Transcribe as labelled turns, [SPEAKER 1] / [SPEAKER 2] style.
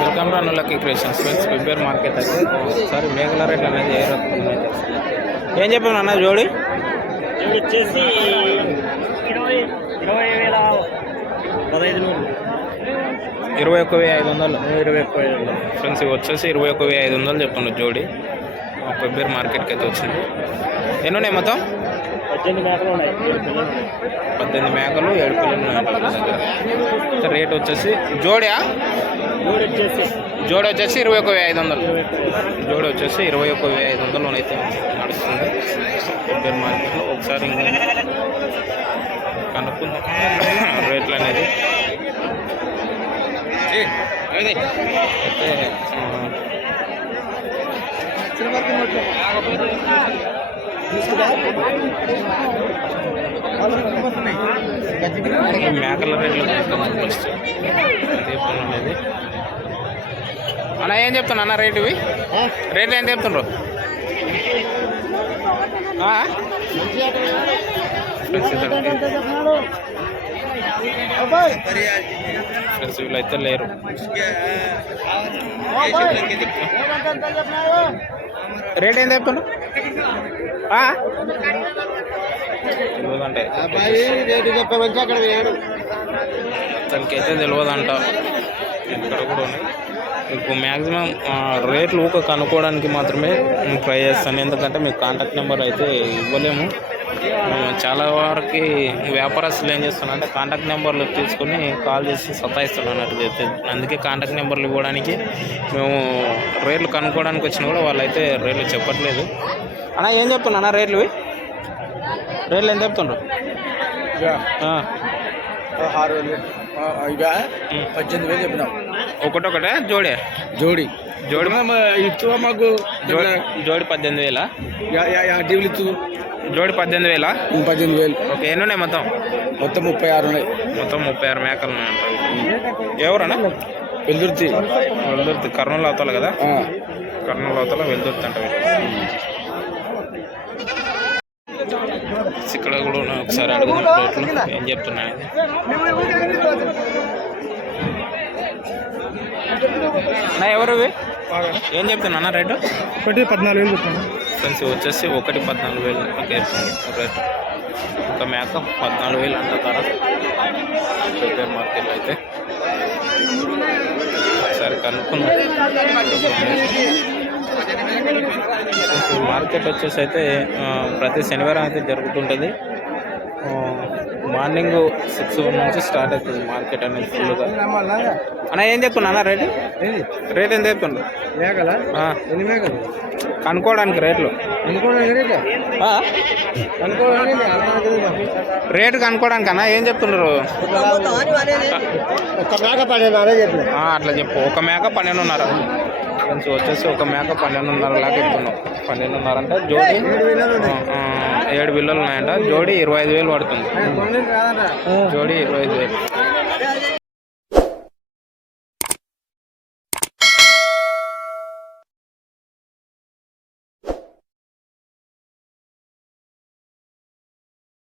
[SPEAKER 1] Welcome రా నులకి creations. Friends prepare market అయితే. ఒకసారి మేఘల రేట్ అనేది ఏ రకంగా. ఏం చెప్పాను అన్న జోడి?
[SPEAKER 2] వచ్చేసి ఇరవై ఇరవై వేల పదహైదు
[SPEAKER 1] ఇరవై ఒక్క వెయ్యి ఐదు వందలు.
[SPEAKER 2] ఇరవై ఒక్క వేలు
[SPEAKER 1] ఫ్రెండ్స్ ఇవి వచ్చేసి ఇరవై ఒక్క వెయ్యి ఐదు వందలు చెప్పండి జోడి. ప్రిపేర్ మార్కెట్కి అయితే వచ్చింది. ఎన్ని ఉన్నాయి మొత్తం?
[SPEAKER 2] పద్దెనిమిది మేకలు ఉన్నాయి. ఏడు పిల్లలు ఉన్నాయి.
[SPEAKER 1] పద్దెనిమిది మేకలు ఏడు పిల్లలు ఉన్నాయి వాళ్ళ దగ్గర. అయితే రేట్ వచ్చేసి
[SPEAKER 2] వచ్చేసి
[SPEAKER 1] జోడి వచ్చేసి ఇరవై ఒక్క వెయ్యి ఐదు వందలు. జోడి వచ్చేసి ఇరవై ఒక్క వెయ్యి ఐదు వందలు అయితే నడుస్తుంది. ప్రిపేర్ మార్కెట్లో ఒకసారి ఇంకా కనుక్కుందాం. రేట్లు అనేది. అయితే మేకల రేట్లు చూసుకుందాం అనేది అన్న ఏం చెప్తున్నా అన్న రేట్ ఇవి? రేట్లు ఏం చెప్తుండ్రు? ఫ్రెండ్స్ వీళ్ళు అయితే లేరు రేట్ ఏం? తెలియదంటే. తనకైతే తెలియదంట. ఇక్కడ కూడా ఉన్నాయి. మీకు మ్యాక్సిమం రేట్లు ఊక కనుక్కోవడానికి మాత్రమే ట్రై చేస్తాను. ఎందుకంటే మీకు కాంటాక్ట్ నెంబర్ అయితే ఇవ్వలేము. చాలా వరకు వ్యాపారస్తులు ఏం చేస్తున్నారు అంటే కాంటాక్ట్ నెంబర్లు తీసుకొని కాల్ చేసి చెప్తే అందుకే కాంటాక్ట్ నెంబర్లు ఇవ్వడానికి మేము రేట్లు కనుక్కోవడానికి వచ్చినా కూడా వాళ్ళైతే రేట్లు చెప్పట్లేదు. అన్న ఏం చెప్తున్నా అన్న రేట్లు? రేట్లు ఏం చెప్తుండ్రు?
[SPEAKER 2] ఆరు వేలు. ఇక
[SPEAKER 1] ఉమ్.
[SPEAKER 2] పద్దెనిమిది వేలు చెప్పినాం
[SPEAKER 1] ఒకటొకటే? జోడే?
[SPEAKER 2] జోడి.
[SPEAKER 1] జోడి.
[SPEAKER 2] ఇచ్చు మాకు?
[SPEAKER 1] జోడి జోడి పద్దెనిమిది వేల?
[SPEAKER 2] టీవీలు ఇచ్చు
[SPEAKER 1] జోడి పద్దెనిమిది వేల?
[SPEAKER 2] పద్దెనిమిది వేలు.
[SPEAKER 1] ఓకే ఎన్ని ఉన్నాయి మొత్తం?
[SPEAKER 2] మొత్తం ముప్పై ఆరు ఉన్నాయి.
[SPEAKER 1] మొత్తం ముప్పై ఆరు మేకలు ఉన్నాయంట. ఎవరన్నా?
[SPEAKER 2] వెల్దుర్తి.
[SPEAKER 1] వెళ్దుర్తి కర్నూలు అవతల కదా? కర్నూలు అవతల వెళ్దుర్తి అంట ఇక్కడ కూడా ఒకసారి రేట్లు ఏం చెప్తున్నాయి నా ఎవరు? ఏం చెప్తున్నా అన్న రేటు?
[SPEAKER 2] ఒకటి పద్నాలుగు వేలు చెప్పాను
[SPEAKER 1] ఫ్రెండ్స్ వచ్చేసి ఒకటి పద్నాలుగు వేలు. ఒకే రేట్. ఒక మేక పద్నాలుగు వేలు అంట ధర. ప్రిపేర్ మార్కెట్లో అయితే. ఒకసారి కనుక్కుందాం. ఈ మార్కెట్ వచ్చేసి అయితే ప్రతి శనివారం అయితే జరుగుతుంటుంది. ఆ, మార్నింగ్ సిక్స్ నుంచి స్టార్ట్ అవుతుంది మార్కెట్ అనేది ఫుల్గా. అన్న ఏం చెప్తున్నా అన్న రేటు? రేట్ ఎంత చెప్తుండ్రు
[SPEAKER 2] మేకల?
[SPEAKER 1] ఆ,
[SPEAKER 2] ఎన్ని మేకలు?
[SPEAKER 1] కనుక్కోవడానికి రేట్లు. రేటు? కనుక్కోవడానికి అన్న ఏం ఆ, అట్లా చెప్పు. ఒక మేక పన్నెండున్నర. కొంచెం వచ్చేసి ఒక మేక పన్నెండున్నర లాగా చెప్తున్నాం పన్నెండున్నర అంటే జోడి ఏడు బిల్లలు ఉన్నాయంట. జోడి ఇరవై ఐదు వేలు పడుతుంది. జోడి ఇరవై ఐదు వేలు.